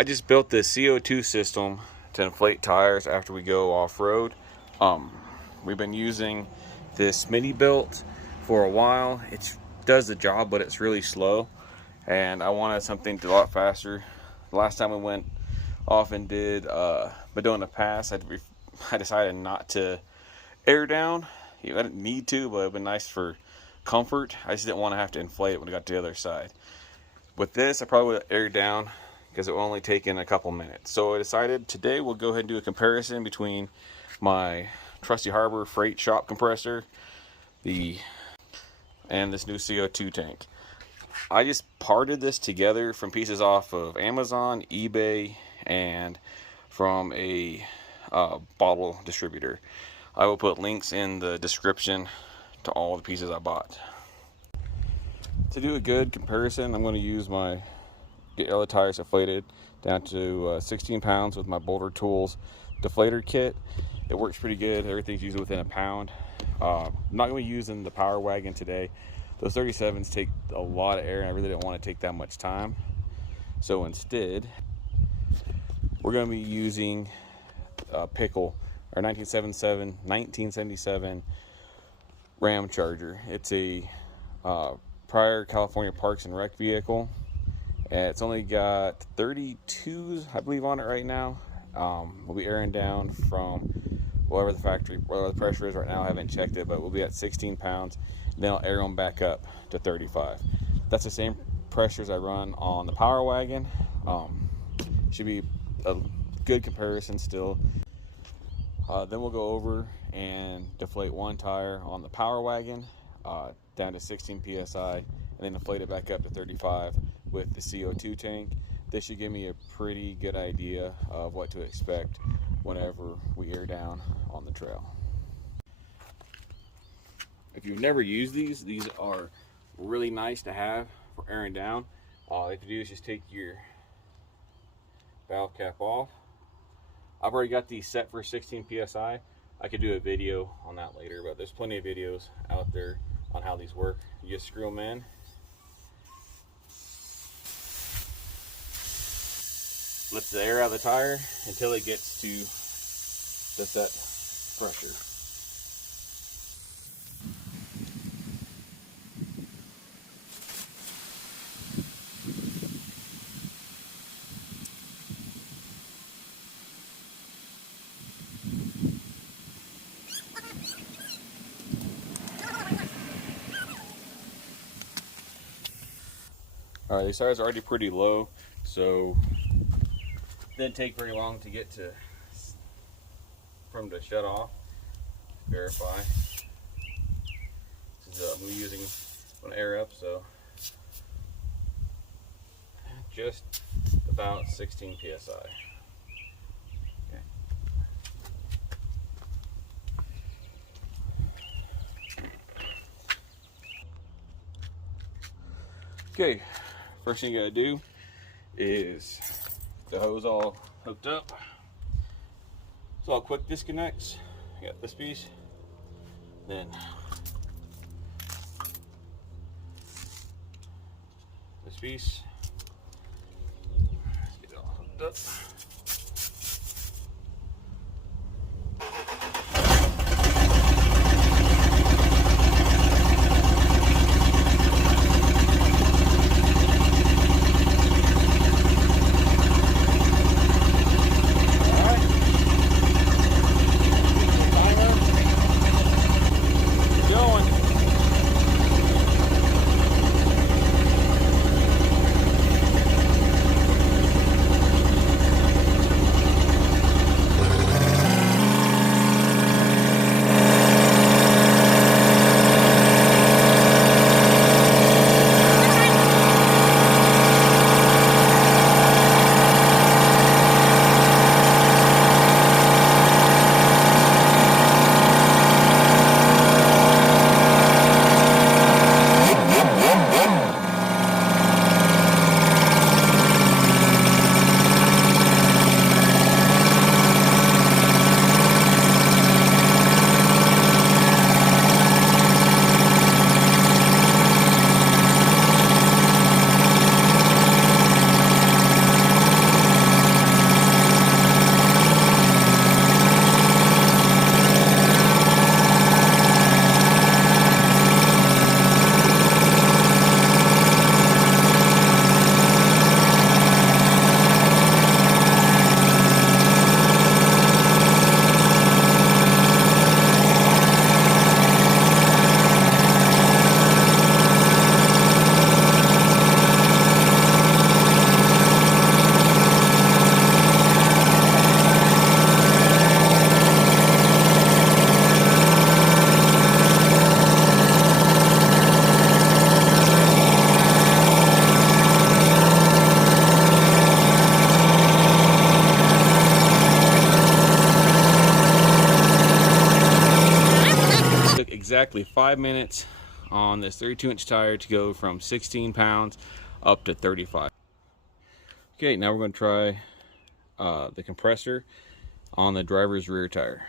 I just built this CO2 system to inflate tires after we go off-road. We've been using this Smittybilt for a while. It does the job, but it's really slow, and I wanted something a lot faster. The last time we went off and did Medona Pass, I decided not to air down. I didn't need to, but it'd been nice for comfort. I just didn't want to have to inflate it when I got to the other side. With this, I probably would have aired down because it will only take in a couple minutes. So I decided today we'll go ahead and do a comparison between my Trusty Harbor Freight Shop compressor and this new CO2 tank. I just parted this together from pieces off of Amazon, eBay, and from a bottle distributor. I will put links in the description to all the pieces I bought. To do a good comparison, I'm going to use get all the tires deflated down to 16 pounds with my Boulder Tools deflator kit. It works pretty good. Everything's usually within a pound. I'm not going to be using the Power Wagon today. Those 37s take a lot of air, and I really didn't want to take that much time. So instead, we're going to be using Pickle, our 1977 Ram Charger. It's a prior California Parks and Rec vehicle. It's only got 32s, I believe, on it right now. We'll be airing down from whatever the pressure is right now. I haven't checked it, but we'll be at 16 pounds. Then I'll air them back up to 35. That's the same pressures I run on the Power Wagon. Should be a good comparison still. Then we'll go over and deflate one tire on the Power Wagon down to 16 psi, and then inflate it back up to 35 with the CO2 tank. This should give me a pretty good idea of what to expect whenever we air down on the trail. If you've never used these are really nice to have for airing down. All you have to do is just take your valve cap off. I've already got these set for 16 psi. I could do a video on that later, but there's plenty of videos out there on how these work. You just screw them in. Lift the air out of the tire until it gets to the set pressure. Alright, these tires are already pretty low, so it didn't take very long to get for them to shut off. Verify. This is I'm using an air up, so just about 16 psi. Okay, first thing you gotta do is the hose all hooked up. It's all quick disconnects. I got this piece, then this piece. Let's get it all hooked up. exactly 5 minutes on this 32-inch tire to go from 16 pounds up to 35. Okay, now we're going to try the compressor on the driver's rear tire.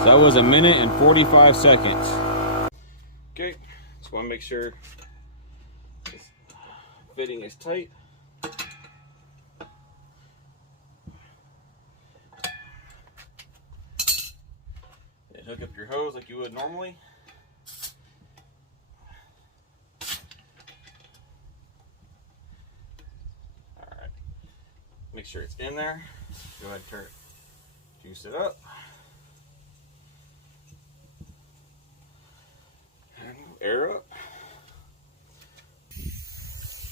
So that was 1 minute and 45 seconds. Okay, just want to make sure this fitting is tight. And hook up your hose like you would normally. Alright, make sure it's in there. Go ahead and turn it, juice it up. And air up.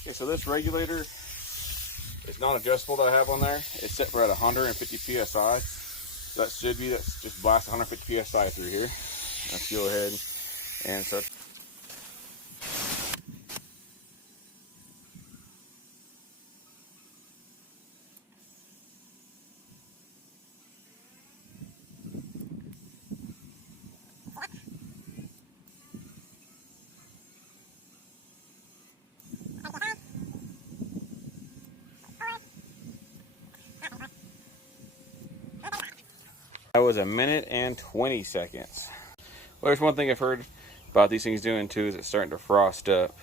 Okay, so this regulator is not adjustable that I have on there. It's set for at 150 psi. So that should be, that's just blast 150 psi through here. Let's go ahead and so. That was 1 minute and 20 seconds. Well, there's one thing I've heard about these things doing too, is it's starting to frost up.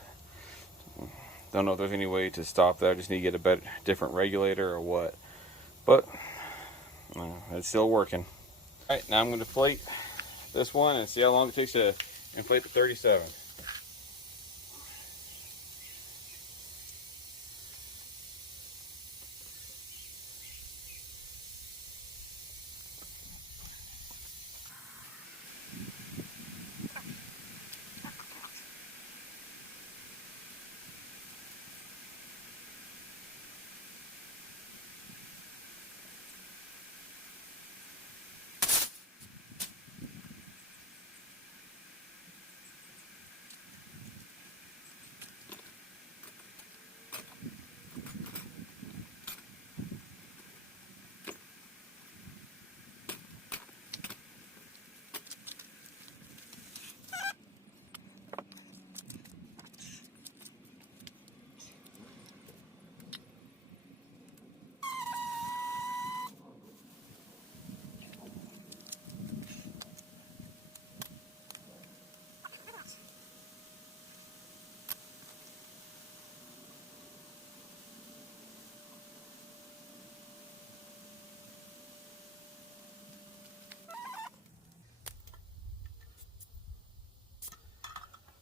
Don't know if there's any way to stop that. I just need to get a better, different regulator or what. But it's still working. All right, now I'm going to inflate this one and see how long it takes to inflate the 37.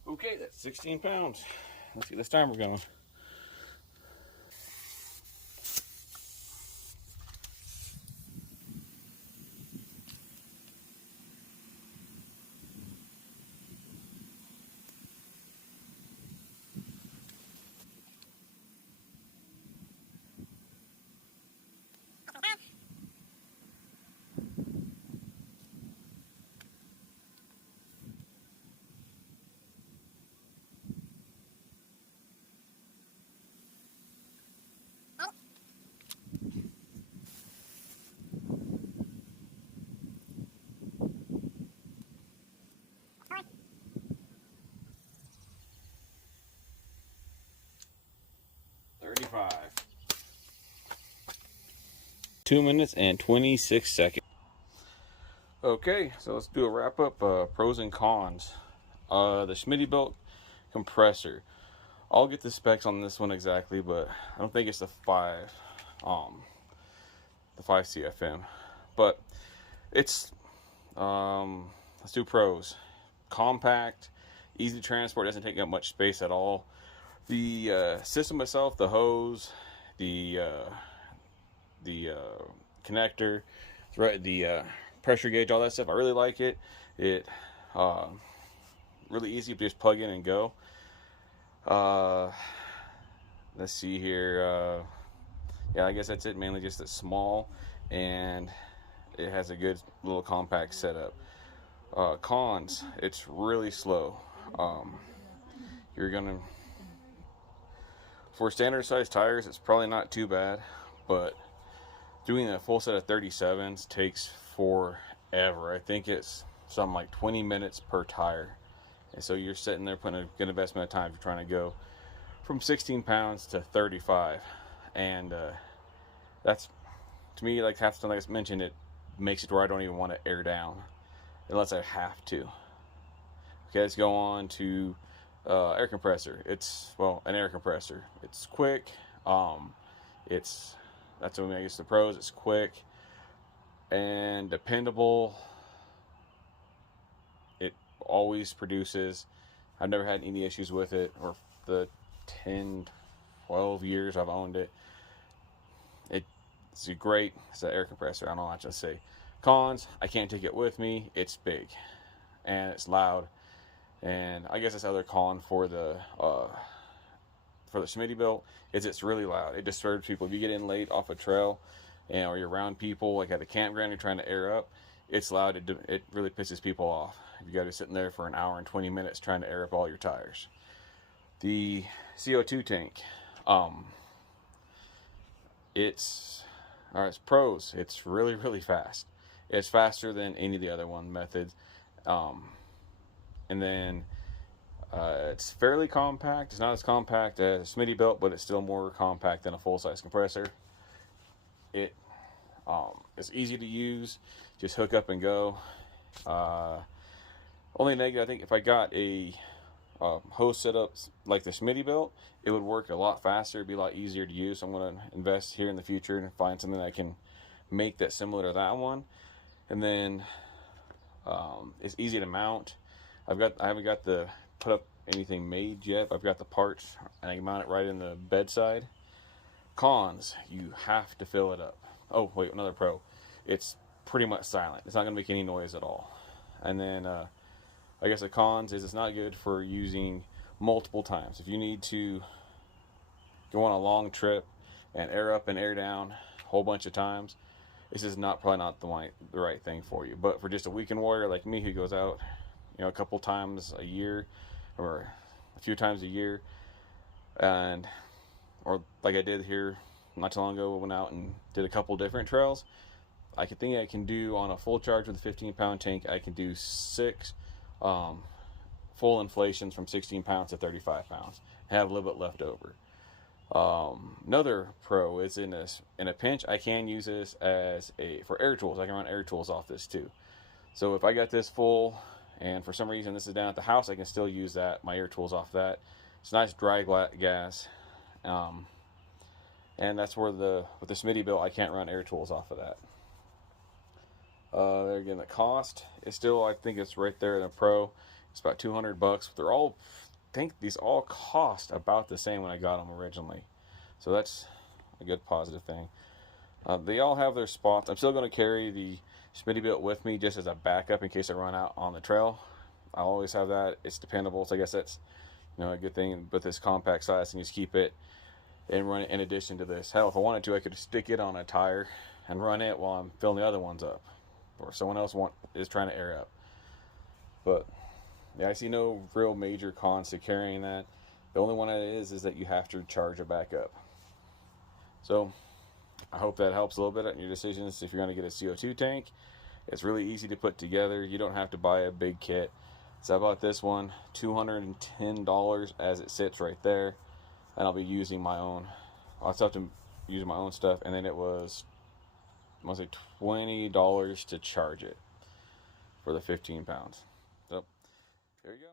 Okay, that's 16 pounds. Let's get this timer going. Five. 2 minutes and 26 seconds. Okay, so let's do a wrap up. Pros and cons. The Smittybilt compressor. I'll get the specs on this one exactly, but I don't think it's the 5 CFM. But it's let's do pros. Compact, easy to transport, doesn't take up much space at all. The system itself, the hose, the connector, right, the pressure gauge, all that stuff. I really like it. It really easy to just plug in and go. Let's see here. Yeah, I guess that's it. Mainly just it's small, and it has a good little compact setup. Cons, it's really slow. You're gonna, for standard size tires, it's probably not too bad, but doing a full set of 37s takes forever. I think it's something like 20 minutes per tire. And so you're sitting there putting a good investment of time if you're trying to go from 16 pounds to 35. And that's, to me, like half the time, like I mentioned, it makes it to where I don't even want to air down unless I have to. Okay, let's go on to air compressor. It's, well, an air compressor. It's quick. It's, that's what I guess the pros. It's quick and dependable. It always produces. I've never had any issues with it, or the 10, 12 years I've owned it. It's an air compressor. I don't know what to say. Cons, I can't take it with me. It's big and it's loud. And I guess this other con for the Smittybilt is it's really loud. It disturbs people. If you get in late off a trail, or you're around people, like at the campground, you're trying to air up, it's loud. It really pisses people off. You got to be sitting there for an hour and 20 minutes trying to air up all your tires. The CO2 tank, it's pros. It's really, really fast. It's faster than any of the other methods. And then it's fairly compact. It's not as compact as Smittybilt, but it's still more compact than a full-size compressor. It is easy to use. Just hook up and go. Only negative, I think, if I got a hose setup like the Smittybilt, it would work a lot faster. It'd be a lot easier to use. So I'm going to invest here in the future and find something that I can make that's similar to that one. And then it's easy to mount. I haven't got the put up anything made yet. I've got the parts, and I can mount it right in the bedside. Cons, you have to fill it up. Oh wait, another pro. It's pretty much silent. It's not going to make any noise at all. And then I guess the cons is it's not good for using multiple times. If you need to go on a long trip and air up and air down a whole bunch of times, this is probably not the right thing for you. But for just a weekend warrior like me who goes out, a couple times a year or a few times a year, or like I did here not too long ago, went out and did a couple different trails. I can do on a full charge with a 15-pound tank. I can do 6 full inflations from 16 pounds to 35 pounds. Have a little bit left over. Another pro is in a pinch, I can use this for air tools. I can run air tools off this too. So if I got this full, and for some reason this is down at the house, I can still use my air tools off that. It's nice dry gas. And that's where with the Smittybilt, I can't run air tools off of that. There again, the cost is still, I think it's right there in the pro. It's about $200. I think these all cost about the same when I got them originally. So that's a good positive thing. They all have their spots. I'm still going to carry the Smittybilt with me just as a backup in case I run out on the trail. I always have that. It's dependable. So I guess that's a good thing with this compact size, and just keep it and run it in addition to this. Hell, if I wanted to, I could stick it on a tire and run it while I'm filling the other ones up, or someone else is trying to air up. But yeah, I see no real major cons to carrying that. The only one is that you have to charge it back up. So I hope that helps a little bit in your decisions if you're going to get a CO2 tank. It's really easy to put together. You don't have to buy a big kit. So I bought this one, $210 as it sits right there. And I'll be using my own. I'll have to use my own stuff. And then it was, I want to say $20 to charge it for the 15 pounds. So there you go.